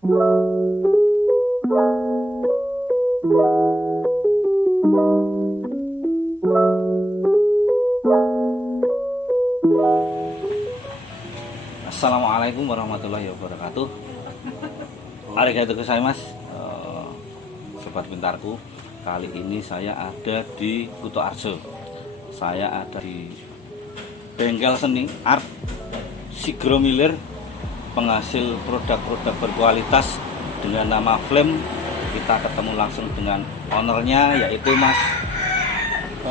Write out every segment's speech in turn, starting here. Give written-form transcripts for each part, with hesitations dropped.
Assalamualaikum warahmatullahi wabarakatuh. Arigatou gozaimasu, sobat pintarku. Kali ini saya ada di Kutoarjo. Saya ada di bengkel seni art Sigro Milir, penghasil produk-produk berkualitas dengan nama Flame. Kita ketemu langsung dengan ownernya, yaitu Mas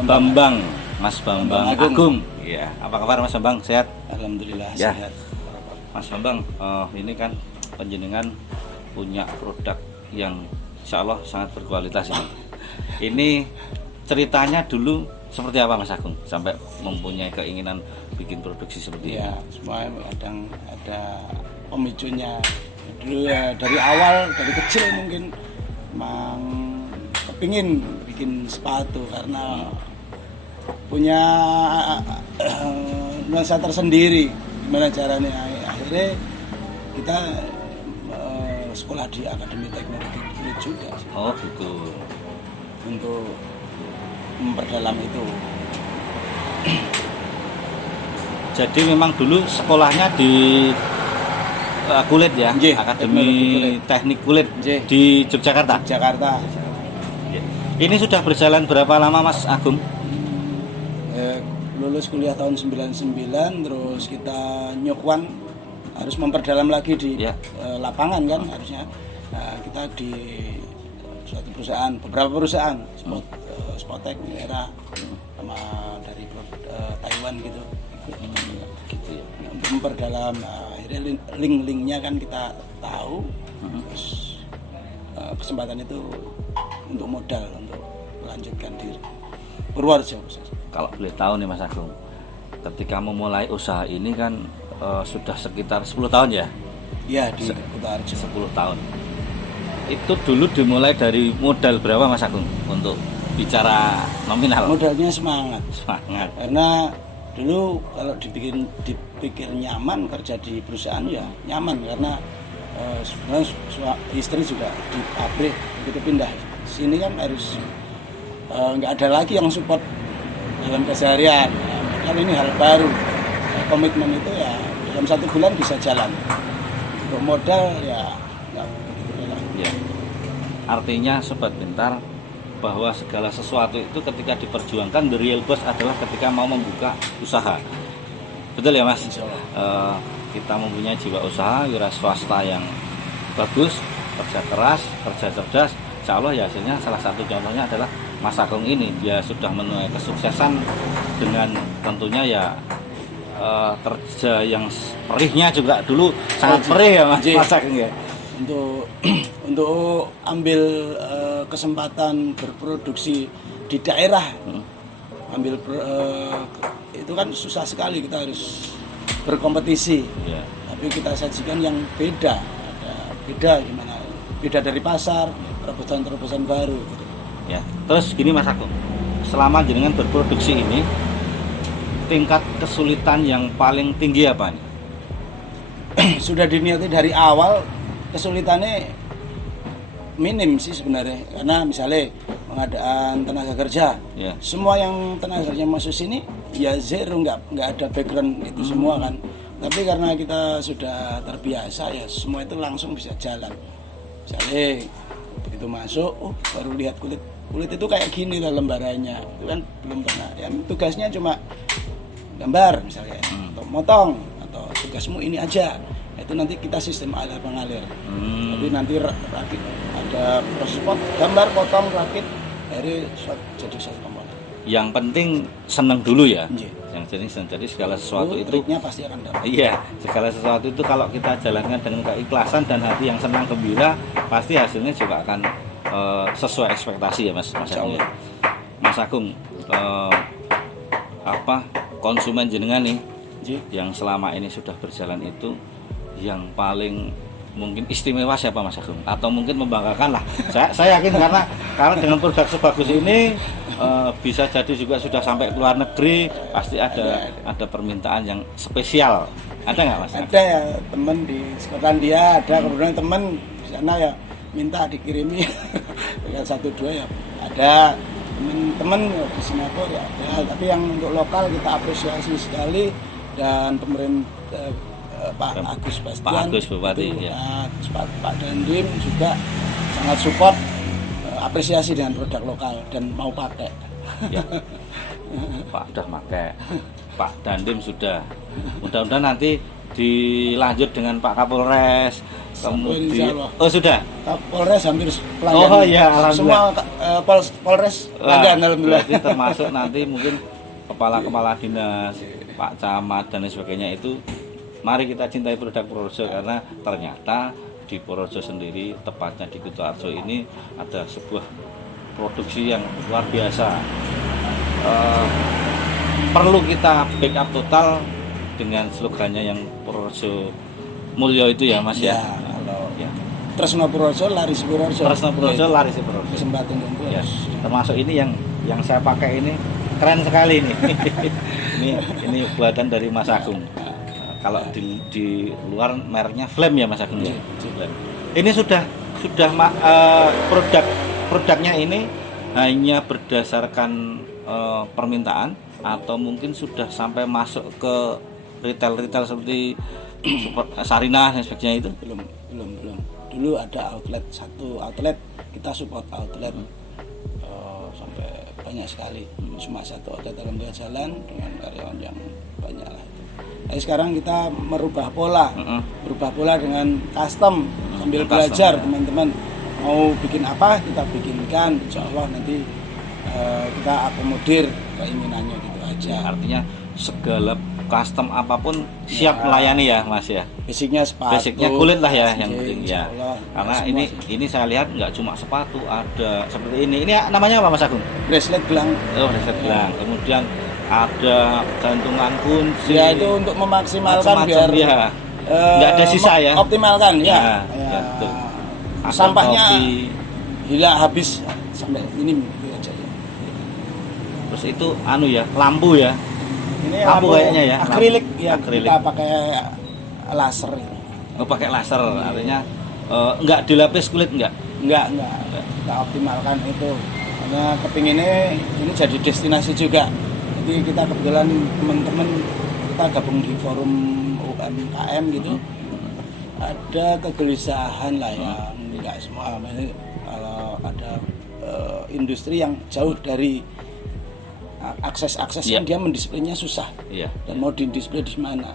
Bambang, Mas Bambang Agung. Ya, apa kabar Mas Bambang? Sehat? Alhamdulillah Ya. sehat. Mas Bambang, ini kan penjenengan punya produk yang insya Allah sangat berkualitas ini. Ini ceritanya dulu seperti apa Mas Agung sampai mempunyai keinginan bikin produksi seperti Ya, ini? semua kadang ada pemicunya. Dulu ya dari awal, dari kecil mungkin memang kepingin bikin sepatu karena punya nuansa tersendiri. Gimana caranya? Akhirnya kita sekolah di Akademi Teknologi Kulit juga Oh gitu. untuk memperdalam itu. Jadi memang dulu sekolahnya di kulit ya, Nggih, Akademi Teknik Kulit Nggih. di Yogyakarta. Jakarta. Ini sudah berjalan berapa lama Mas Agung? Lulus kuliah tahun 99, terus kita nyokwan harus memperdalam lagi di Ya. lapangan kan harusnya. Nah, kita di suatu perusahaan, beberapa perusahaan, Spotek, Era, sama dari Taiwan gitu. Gitu ya. Untuk memperdalam, akhirnya link-linknya kan kita tahu, terus kesempatan itu untuk modal untuk melanjutkan diri. Purworejo khusus. Kalau boleh tahu nih Mas Agung, ketika memulai usaha ini kan sudah sekitar 10 tahun ya? Ya, di Kutoarjo. 10 tahun. Itu dulu dimulai dari modal berapa Mas Agung untuk bicara nominal? Modalnya semangat. Semangat. Karena dulu kalau dipikir nyaman kerja di perusahaan ya nyaman karena sebenarnya istri juga di pabrik, begitu pindah sini kan harus nggak ada lagi yang support dalam keseharian. Kan ini hal baru. Komitmen itu ya dalam 1 bulan bisa jalan. Untuk modal ya nggak begitu rela. Ya. Artinya sobat pintar bahwa segala sesuatu itu ketika diperjuangkan, the real boss adalah ketika mau membuka usaha. Betul ya Mas? Insya Allah. Kita mempunyai jiwa usaha, wira swasta yang bagus, kerja keras, kerja cerdas. Insya Allah ya hasilnya salah satu contohnya adalah Mas Agung ini. Dia sudah menuai kesuksesan dengan tentunya ya kerja yang perihnya juga dulu sangat perih ya Mas Agung ya. Untuk ambil kesempatan berproduksi di daerah, itu kan susah sekali, kita harus berkompetisi. Ya. Tapi kita sajikan yang beda, beda gimana? Beda dari pasar, terobosan-terobosan baru. Gitu. Ya. Terus gini Mas Agung, selama jenengan berproduksi ini, tingkat kesulitan yang paling tinggi apa nih? Sudah diniati dari awal, kesulitannya minim sih sebenarnya, karena misalnya pengadaan tenaga kerja, Ya. semua yang tenaga kerja masuk sini ya zero, nggak ada background itu semua kan. Tapi karena kita sudah terbiasa ya semua itu langsung bisa jalan. Misalnya begitu masuk, baru lihat kulit itu kayak gini lah lembarannya, itu kan belum pernah. Ya, tugasnya cuma gambar misalnya, atau motong, atau tugasmu ini aja. Itu nanti kita sistem alir pengalir. Jadi nanti rakit ada proses gambar, potong, rakit, dari jadi satu komponen. Yang penting seneng dulu ya. Iya. Yang jadi segala sesuatu itu triknya pasti akan dapat. iya, segala sesuatu itu kalau kita jalankan dengan keikhlasan dan hati yang senang gembira, pasti hasilnya juga akan sesuai ekspektasi ya Mas Agung. Ya. Mas Agung, apa konsumen jenengan nih yang selama ini sudah berjalan itu yang paling mungkin istimewa siapa Mas Agung? Atau mungkin membanggakan lah. Saya yakin karena dengan produk sebagus ini bisa jadi juga sudah sampai ke luar negeri, pasti ada permintaan yang spesial. Ada nggak Mas? Ada ya, teman di Skotlandia ada, kemudian teman di sana ya minta dikirimi dengan 1-2 ya ada teman-teman di Singapura ya ada, tapi yang untuk lokal kita apresiasi sekali dan pemerintah Pak Agus Bastian, Pak Agus Bupati itu, ya. Pak Dandim juga sangat support, apresiasi dengan produk lokal dan mau pakai. Ya. Pak udah pakai, Pak Dandim sudah. Mudah-mudahan nanti dilanjut dengan Pak Kapolres. Kemudian, oh sudah. Kapolres hampir pelanggan. Oh iya, alhamdulillah. Semua Polres pelanggan alhamdulillah. Berarti termasuk nanti mungkin kepala-kepala dinas, Pak Camat dan lain sebagainya itu. Mari kita cintai produk Purworejo karena ternyata di Purworejo sendiri, tepatnya di Kutoarjo ini ada sebuah produksi yang luar biasa. Perlu kita backup total dengan slogannya yang Purworejo Mulyo itu ya Mas ya. Kalau Ya. Tresno Purworejo, laris Purworejo. Tresno Purworejo, laris Purworejo. Kesempatan untuk Ya, termasuk ini yang saya pakai ini keren sekali ini. ini buatan dari Mas Agung. Kalau di luar mereknya Flame ya Mas Agung ya. Flame. Ini sudah produknya ini hanya berdasarkan permintaan atau mungkin sudah sampai masuk ke retail seperti Sarinah dan sebagainya itu? belum. Dulu ada satu outlet kita support outlet sampai banyak sekali. Cuma satu outlet dalam dia jalan dengan karyawan yang banyak lah itu. Jadi sekarang kita merubah pola dengan custom sambil belajar teman-teman mau bikin apa kita bikinkan, insya Allah nanti kita akomodir keinginannya gitu aja. Artinya segala custom apapun siap melayani ya Mas ya. Basicnya sepatu, Basicnya kulit lah ya yang penting insya ya. Allah. Karena Ya, ini saya lihat nggak cuma sepatu, ada seperti ini. Ini namanya apa Mas Agung? bracelet gelang. Oh, bracelet gelang. Kemudian ada gantungan kunci. Ya itu untuk memaksimalkan macam-macam, biar ya. Nggak ada sisa ya. Optimalkan ya. Ya, betul. Ada Sampahnya topi. hilang habis sampai ini gitu aja ya. Terus itu ya, lampu ya. Ini Lampu kayaknya ya. akrilik Lampu. ya Akrilik. kita pakai laser itu. Oh, pakai laser artinya nggak dilapis kulit nggak? Enggak. Kita optimalkan itu. Karena kepinginnya ini jadi destinasi juga. Jadi kita kebetulan teman-teman kita gabung di forum UMKM gitu. Ada kegelisahan lah ya, enggak semua. Kalau ada industri yang jauh dari akses Iya. kan dia mendisplaynya susah. Iya. Dan mau didisplay di mana?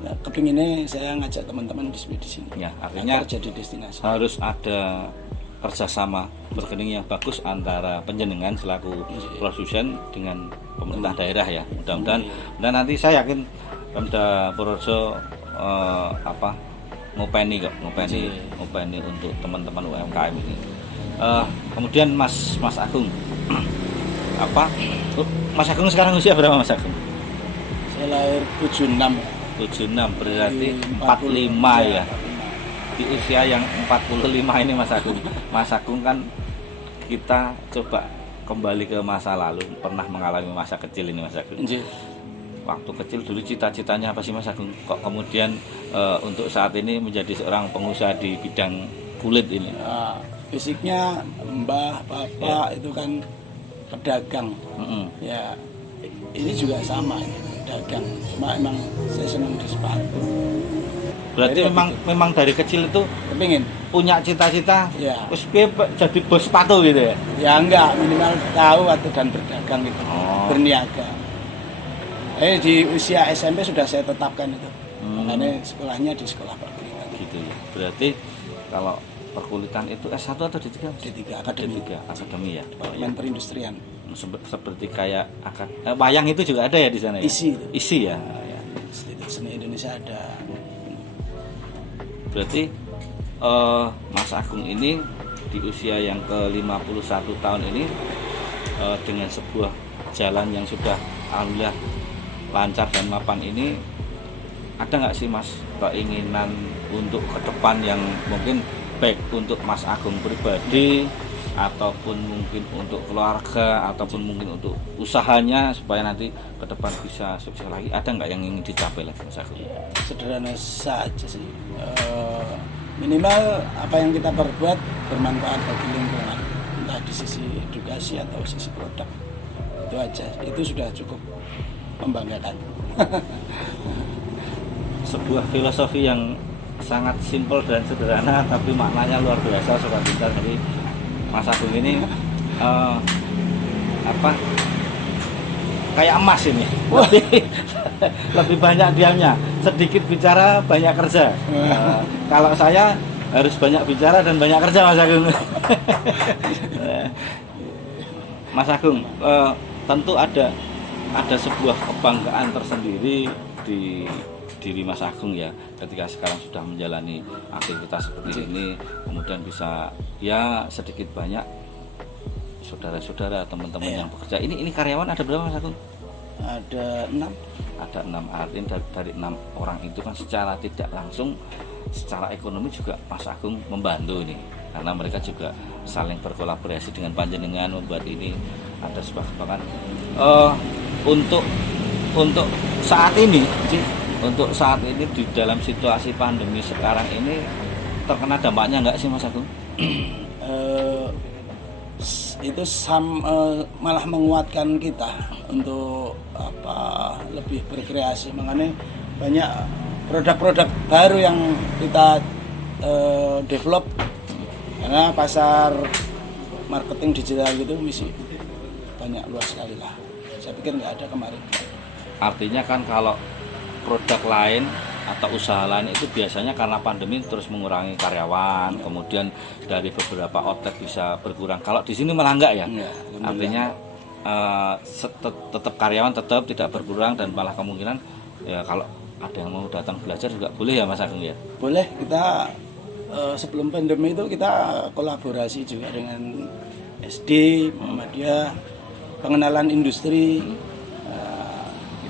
Nah, kepinginnya saya ngajak teman-teman display di sini. Ya, artinya agar jadi destinasi. harus ada kerjasama berkening yang bagus antara penjenengan selaku produsen dengan pemerintah daerah ya. Mudah-mudahan dan nanti saya yakin Pemda Purworejo ngopeni untuk teman-teman UMKM ini. Kemudian Mas Agung Mas Agung sekarang usia berapa Mas Agung? Saya lahir 76 ya. 76 berarti Di 45 ya. Di usia yang 45 ini Mas Agung kan kita coba kembali ke masa lalu, pernah mengalami masa kecil ini Mas Agung. Waktu kecil dulu cita-citanya apa sih Mas Agung? Kok kemudian untuk saat ini menjadi seorang pengusaha di bidang kulit ini? Basicnya mbah, bapak itu kan pedagang. Ya ini juga sama pedagang. Cuma emang saya senang di sepatu. Berarti memang dari kecil itu kepingin punya cita-cita ya. Terus jadi bos sepatu gitu ya? Ya enggak, minimal tahu atau dan berdagang gitu. Berniaga. Di usia SMP sudah saya tetapkan itu. Makanya sekolahnya di sekolah perkulitan. Gitu ya. Berarti kalau perkulitan itu S1 atau D3? D3 akademi. Akademi ya. Departemen Perindustrian. Seperti kayak wayang itu juga ada ya di sana ya? Isi ya. Institut Seni Indonesia ada. Berarti Mas Agung ini di usia yang ke-51 tahun ini dengan sebuah jalan yang sudah alhamdulillah lancar dan mapan ini, ada nggak sih Mas keinginan untuk ke depan yang mungkin baik untuk Mas Agung pribadi ataupun mungkin untuk keluarga ataupun mungkin untuk usahanya supaya nanti ke depan bisa sukses lagi? Ada nggak yang ingin dicapai lagi Mas Agung? Sederhana saja sih, minimal apa yang kita perbuat bermanfaat bagi lingkungan, entah di sisi edukasi atau sisi produk. Itu aja, itu sudah cukup membanggakan. Sebuah filosofi yang sangat simpel dan sederhana tapi maknanya luar biasa Sobat Pintar. Jadi Mas Agung ini kayak emas ini. Lebih banyak diamnya, sedikit bicara banyak kerja. Kalau saya harus banyak bicara dan banyak kerja Mas Agung. Mas Agung, tentu ada sebuah kebanggaan tersendiri di diri Mas Agung ya, ketika sekarang sudah menjalani aktivitas seperti ini, kemudian bisa ya sedikit banyak saudara-saudara, teman-teman yang bekerja. Ini karyawan ada berapa Mas Agung? Ada 6. Ada 6, artinya dari 6 orang itu kan secara tidak langsung, secara ekonomi juga Mas Agung membantu ini, karena mereka juga saling berkolaborasi dengan panjenengan membuat ini. Ada sebuah kebanggaan. Untuk saat ini di dalam situasi pandemi sekarang ini terkena dampaknya enggak sih Mas Agung? Itu malah menguatkan kita untuk lebih berkreasi. Makanya banyak produk-produk baru yang kita develop, karena pasar marketing digital gitu misi banyak luas sekali lah. Saya pikir nggak ada kemarin. Artinya kan kalau produk lain atau usaha lain itu biasanya karena pandemi terus mengurangi karyawan, kemudian dari beberapa outlet bisa berkurang. Kalau di sini malah enggak ya? Artinya tetap karyawan tetap tidak berkurang, dan malah kemungkinan ya kalau ada yang mau datang belajar juga boleh ya Mas Agung ya? Boleh. Kita sebelum pandemi itu kita kolaborasi juga dengan SD, Muhammadiyah, pengenalan industri.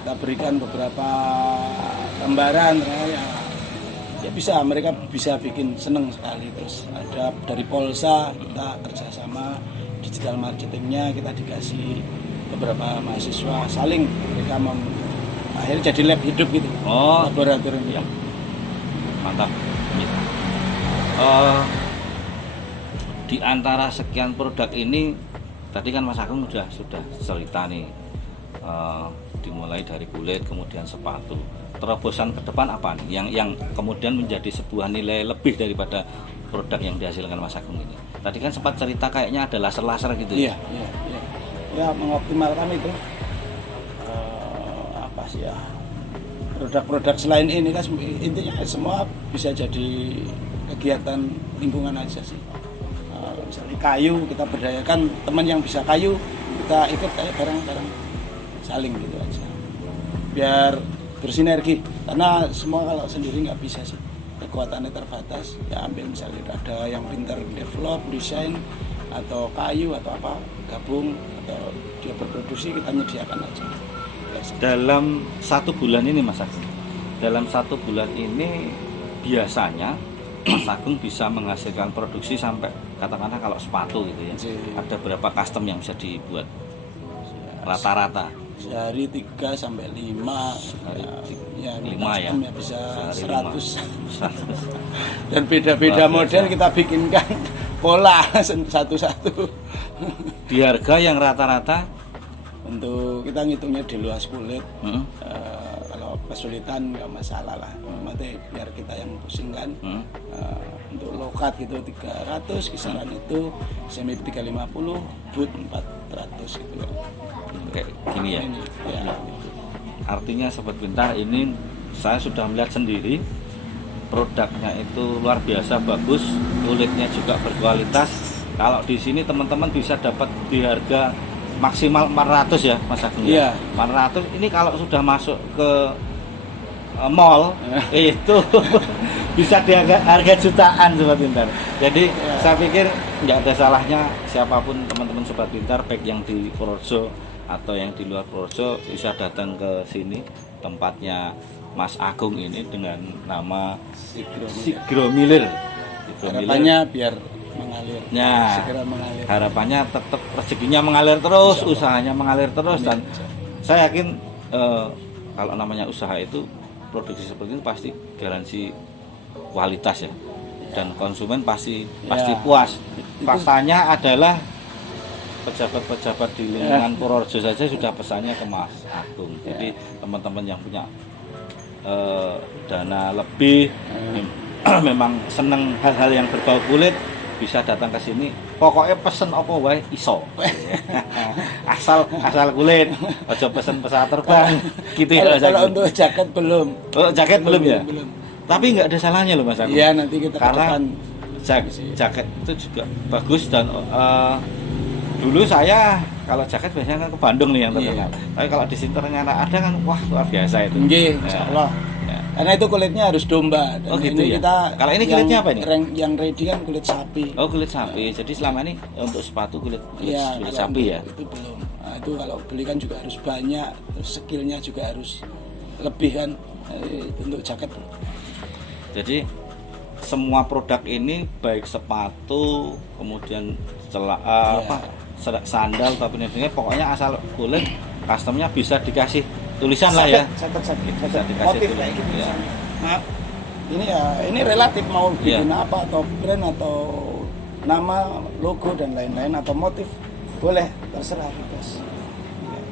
Kita berikan beberapa gambaran ya bisa, mereka bisa bikin seneng sekali. Terus ada dari Polsa, kita kerjasama digital marketingnya, kita dikasih beberapa mahasiswa, saling mereka akhirnya jadi lab hidup gitu. Laboratorium ya. Mantap. Di antara sekian produk ini tadi kan Mas Agung sudah cerita nih, dimulai dari kulit kemudian sepatu. Terobosan ke depan apa nih yang kemudian menjadi sebuah nilai lebih daripada produk yang dihasilkan Mas Agung ini? Tadi kan sempat cerita kayaknya ada laser gitu ya. Iya. Ya, mengoptimalkan itu produk-produk selain ini kan intinya semua bisa jadi kegiatan lingkungan aja sih. Misalnya kayu, kita berdayakan teman yang bisa kayu, kita ikut kayak bareng-bareng, saling gitu aja biar bersinergi, karena semua kalau sendiri nggak bisa sih, kekuatannya terbatas. Ya ambil misalnya ada yang pintar develop, desain atau kayu atau apa, gabung atau dia berproduksi, kita menyediakan aja. Dalam 1 bulan ini Mas Agung, dalam 1 bulan ini biasanya Mas Agung bisa menghasilkan produksi sampai katakanlah kalau sepatu gitu ya, ada berapa custom yang bisa dibuat rata-rata? Sehari 3 sampai 5. Sehari ya 5 ya? Ya bisa Sehari 100. Dan beda-beda model kita bikinkan pola satu-satu. Di harga yang rata-rata? Untuk kita ngitungnya di luas kulit. Kalau kesulitan nggak masalah lah, nanti biar kita yang pusingkan. Untuk lokat gitu 300 kisaran itu, semi 350, boot 400 gitu loh. Kayak gini ya. Ya. Artinya Sobat Pintar, ini saya sudah melihat sendiri produknya itu luar biasa bagus, kulitnya juga berkualitas. Kalau di sini teman-teman bisa dapat di harga maksimal 400 ya Mas Agung ya. 400 ini kalau sudah masuk ke mall itu bisa di harga jutaan Sobat Pintar. Jadi saya pikir nggak ada salahnya siapapun teman-teman Sobat Pintar, baik yang di Purworejo atau yang di luar Purworejo, bisa datang ke sini, tempatnya Mas Agung ini dengan nama Sigromilir. Harapannya biar mengalir. Segera mengalir. Harapannya tetap rezekinya mengalir terus, usahanya mengalir terus, dan saya yakin kalau namanya usaha itu, produksi seperti itu pasti garansi kualitas ya. dan konsumen pasti Ya. puas. Faktanya adalah pejabat-pejabat di lingkungan Purworejo saja sudah pesannya ke Mas Agung. Jadi teman-teman yang punya dana lebih memang seneng hal-hal yang berbau kulit bisa datang ke sini. Pokoknya pesen apa wae iso. asal kulit, aja pesen pesawat terbang gitu ya. Kalau untuk jaket belum. Oh, jaket belum ya? Belum. Tapi nggak ada salahnya loh Mas Agung. Iya, nanti kita ke Karena depan. jaket itu juga bagus dan dulu saya kalau jaket biasanya kan ke Bandung nih yang terkenal. Tapi kalau di sini ternyata ada kan wah luar biasa itu. Nggih, Ya. insyaallah. Ya. Karena itu kulitnya harus domba. Dan Oh, gitu ya? kita Kalau ini kulitnya apa ini? Yang ready kan kulit sapi. Oh, kulit sapi. Jadi selama ini untuk sepatu kulit Iya, kulit kalau sapi ya. Itu belum. Nah, itu kalau beli kan juga harus banyak, terus skillnya juga harus lebih kan untuk jaket. Jadi semua produk ini baik sepatu, kemudian sandal, topi ini pokoknya asal kulit customnya bisa dikasih tulisan lah ya. Sabet. Bisa dikasih Motif tulisan. kayak gitu. Ya. Nah, ini relatif mau bikin Iya. apa atau brand atau nama, logo dan lain-lain atau motif boleh terserah bebas.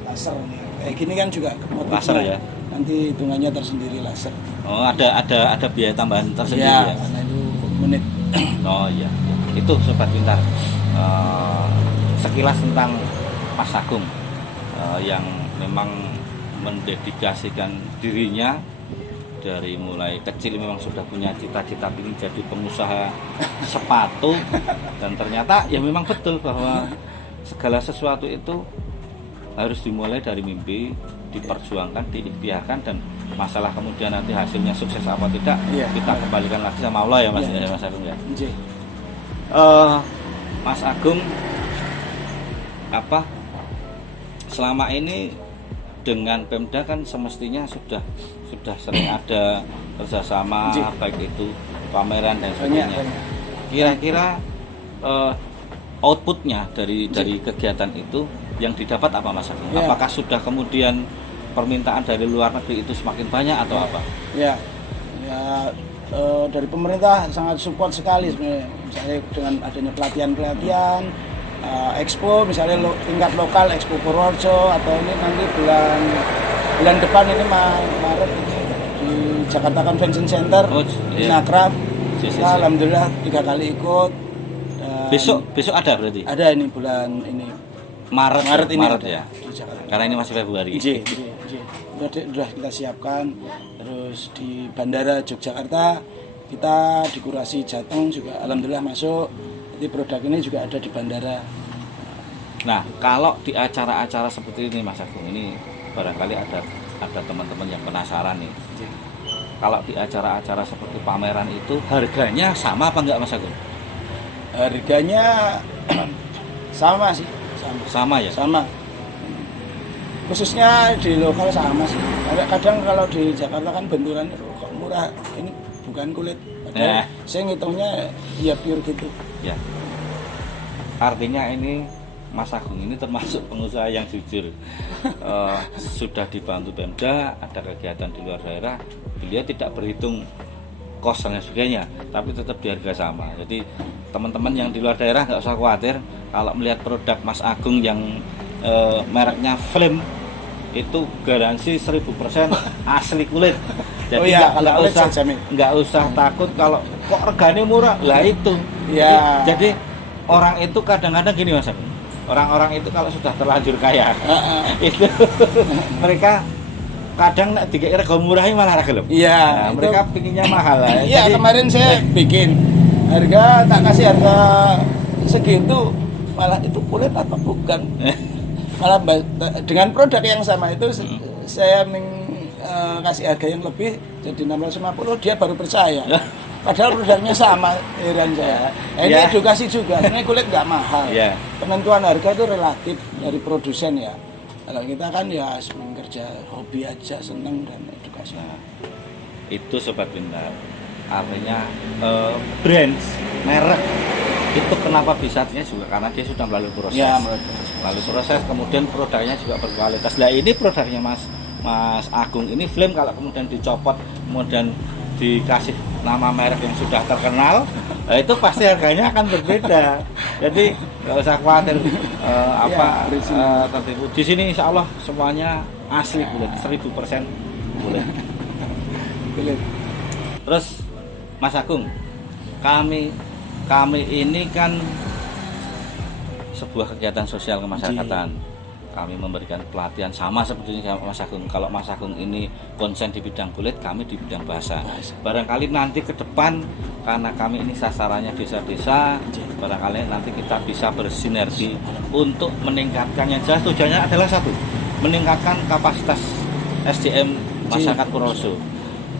Laser kayak gini kan juga motifnya. Laser ya? Nanti hitungannya tersendiri laser. Oh, ada biaya tambahan tersendiri Iya, ya. karena itu menit. Oh iya, itu sobat pintar. Sekilas tentang Mas Agung yang memang mendedikasikan dirinya dari mulai kecil memang sudah punya cita-cita ingin jadi pengusaha sepatu dan ternyata ya memang betul bahwa segala sesuatu itu harus dimulai dari mimpi, diperjuangkan, diikhtiarkan dan masalah kemudian nanti hasilnya sukses apa tidak Iya. kita kembalikan lagi sama Allah ya Mas, Iya. ya, Mas Agung ya. Nggih. Mas Agung apa selama ini dengan Pemda kan semestinya sudah sering ada kerjasama Nggih. baik itu pameran dan Banyak, sebagainya. banyak. Kira-kira outputnya dari kegiatan itu yang didapat apa Mas Agung? Ya. Apakah sudah kemudian permintaan dari luar negeri itu semakin banyak atau apa? Ya, dari pemerintah sangat support sekali sebenarnya. Misalnya dengan adanya pelatihan-pelatihan, expo misalnya tingkat lokal expo Purworejo atau ini nanti bulan depan ini Maret ini di Jakarta Convention Center, Oh, di iya. Nakraf. Si. Kita alhamdulillah 3 kali ikut. Dan Besok ada berarti? ada ini bulan ini Maret ini Maret ada ya. di Jakarta. Karena ini masih Februari. J. Sudah kita siapkan. Terus di Bandara Yogyakarta kita di Kurasi Jateng juga alhamdulillah masuk. Jadi produk ini juga ada di bandara. Nah, kalau di acara-acara seperti ini Mas Agung ini barangkali ada teman-teman yang penasaran nih. Kalau di acara-acara seperti pameran itu harganya sama apa enggak Mas Agung? Harganya sama sih, Sama ya? sama. Khususnya di lokal sama sih. Kadang kalau di Jakarta kan benturan kok murah, ini bukan kulit. Padahal saya ngitungnya ya pure gitu. Ya. Artinya ini Mas Agung ini termasuk pengusaha yang jujur. Sudah dibantu Pemda, ada kegiatan di luar daerah, beliau tidak berhitung kos dan sebagainya, tapi tetap di harga sama. Jadi teman-teman yang di luar daerah nggak usah khawatir kalau melihat produk Mas Agung yang mereknya Flame itu garansi 1000% asli kulit. Jadi Oh iya, kalau kulit saya jamin. nggak usah takut kalau kok regane murah. Lah itu. Ya. Jadi orang itu kadang-kadang gini Mas Agung. Orang-orang itu kalau sudah terlanjur kaya itu mereka kadang nek dikira rego murahi malah ra gelem. Iya, Nah, mereka pinginnya mahal lah. Iya, Jadi, kemarin saya bikin harga tak kasih harga segitu, malah itu kulit apa bukan? Malah dengan produk yang sama itu saya kasih harga yang lebih jadi 650, dia baru percaya. Padahal produknya sama, heran saya. Ini Ya. edukasi juga, ini kulit nggak mahal. Ya. Penentuan harga itu relatif dari produsen ya. Kalau kita kan ya seneng kerja hobi aja, seneng dan edukasi. Nah, itu sobat pintar. Artinya brand, merek itu kenapa bisa juga karena dia sudah melalui proses. Ya, Melalui proses kemudian produknya juga berkualitas. Nah, ini produknya Mas Agung ini Flame kalau kemudian dicopot kemudian dikasih nama merek yang sudah terkenal, itu pasti harganya akan berbeda. Jadi nggak usah khawatir tertipu. Di sini insya Allah semuanya asli kulit, 1000% kulit. Terus Mas Agung, kami ini kan sebuah kegiatan sosial kemasyarakatan. Kami memberikan pelatihan sama seperti Mas Agung. Kalau Mas Agung ini konsen di bidang kulit, kami di bidang bahasa. Barangkali nanti ke depan karena kami ini sasarannya desa-desa, barangkali nanti kita bisa bersinergi untuk meningkatkan, yang jelas tujuannya adalah satu, meningkatkan kapasitas SDM masyarakat Purworejo.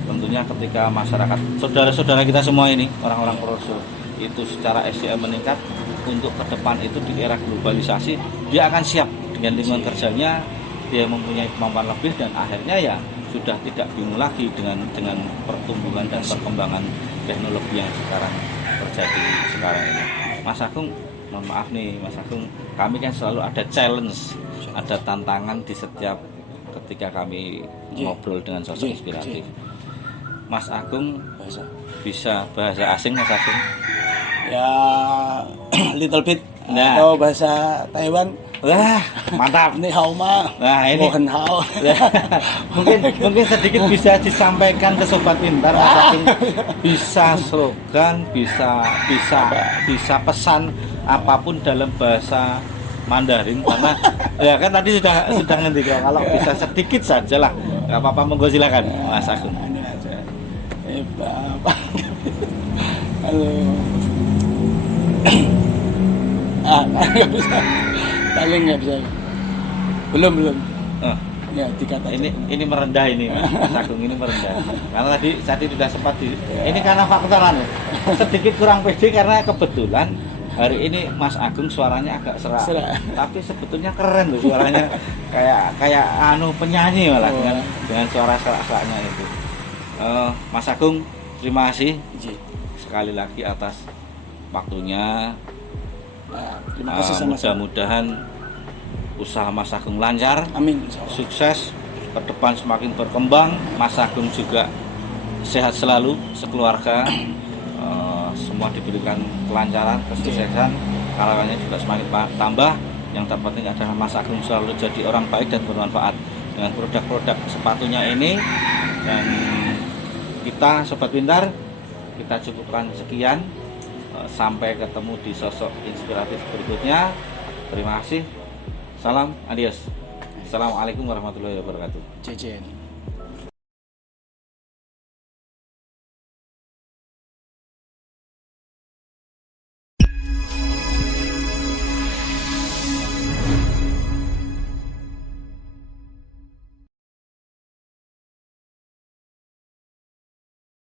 Tentunya ketika masyarakat, saudara-saudara kita semua ini, orang-orang Purworejo itu secara SDM meningkat, untuk ke depan itu di era globalisasi dia akan siap dengan lingkungan kerjanya, dia mempunyai kemampuan lebih, dan akhirnya ya sudah tidak bingung lagi dengan pertumbuhan dan perkembangan teknologi yang sekarang terjadi sekarang ini. Mas Agung, mohon maaf nih Mas Agung, kami kan selalu ada challenge, ada tantangan di setiap ketika kami ngobrol dengan sosok inspiratif. Mas Agung bisa bahasa asing, Mas Agung? Ya little bit. Atau bahasa Taiwan. Wah, mantap. Ini hao ma. Nah, ini Mohon hao. mungkin sedikit bisa disampaikan ke Sobat Pintar, Mas Agung. Bisa slogan, bisa pesan apapun dalam bahasa Mandarin, karena ya kan tadi sudah ngerti, kalau bisa sedikit saja lah. Enggak apa-apa, monggo silakan Mas Agung. Ini aja. Bapak. Halo. Nggak bisa. Paling nggak bisa. Belum. Ya dikata. Ini merendah ini Mas Agung, ini merendah. Karena tadi sudah sempat ini karena faktor sedikit kurang pede, karena kebetulan hari ini Mas Agung suaranya agak serak. Tapi sebetulnya keren loh suaranya, kayak penyanyi malah dengan suara serak-seraknya itu. Mas Agung, terima kasih sekali lagi atas waktunya. Terima kasih sama-sama. Mudah-mudahan usaha Mas Agung lancar, amin, sukses, ke depan semakin berkembang. Mas Agung juga sehat selalu, sekeluarga, semua diberikan kelancaran, kesuksesan, karangannya juga semakin tambah. Yang terpenting adalah Mas Agung selalu jadi orang baik dan bermanfaat dengan produk-produk sepatunya ini. Dan kita Sobat Pintar, kita cukupkan sekian. Sampai ketemu di sosok inspiratif berikutnya. Terima kasih. Salam, adios. Assalamualaikum warahmatullahi wabarakatuh. Jejen.